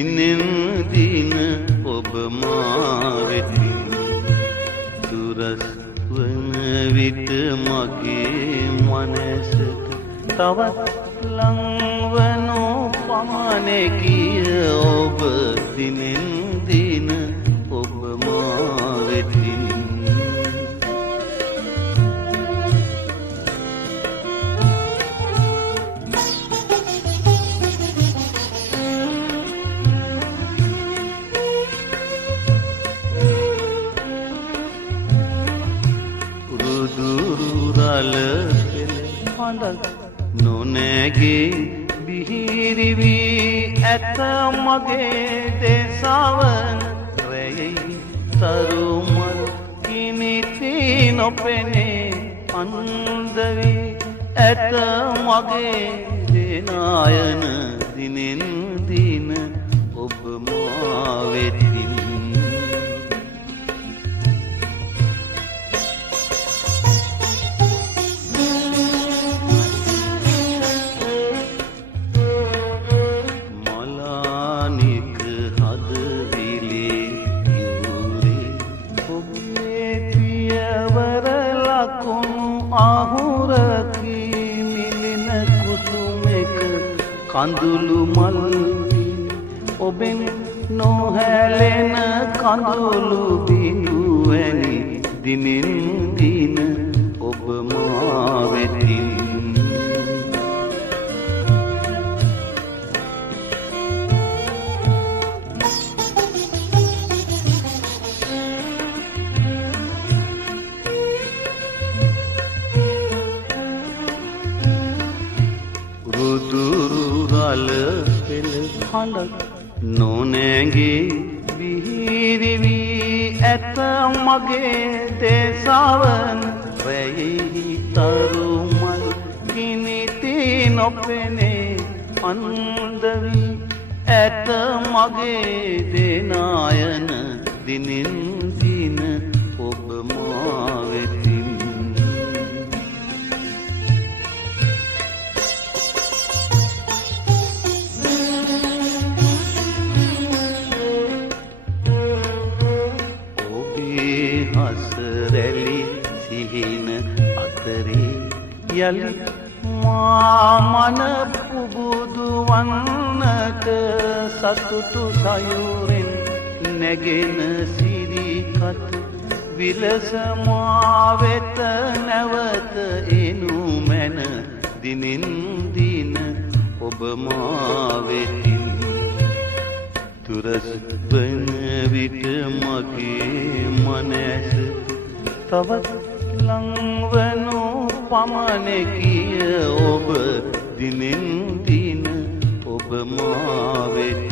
දිනෙන් දින ඔබ මා වෙතින් දුරස් වන විට මගේ මනසට තවත් ලංවනු පමණේ කිය ඔබ දිනෙන් දින ඔබ මා වෙතින් දුරුරල පෙළ හඬක් නොනැගේ බිහිරි වී ඇත මගේ දේශාවන රැයෙහි තරුමල් කිනිති නොපෙනේ අන්ධ වී ඇත මගේ දේනායන දිනෙන් දින ඔබ මා වෙතින් ආහුරකී මිලින කුසුමෙක කඳුළු මල් ඔබෙන් නොහැලෙන කඳුළු බිඳු වැනි දිනෙන් දින ඔබ මා වෙතින් දුරුරල පෙළ හඬක් නොනැගේ බිහිරි වී ඇත මගේ දේශාවන රැයෙහි තරුමල් කිනිති නොපෙනේ අන්ධ වී ඇත මගේ දේනායන දිනෙන් දින ඔබ මා වෙතින් හසරැලි සිහින අතරේ යලි මාමන පුබුදු වන්නට සතුටු සයුරෙන් නැගෙන සිරිකත් විලස මා වෙත නැවත එනු මැන දිනෙන් දින ඔබ මා වෙතින් දුරස් වන විට මගේ මනස තවත් ලංවනු පමණේ කිය ඔබ දිනෙන් දින ඔබ මා වෙතින්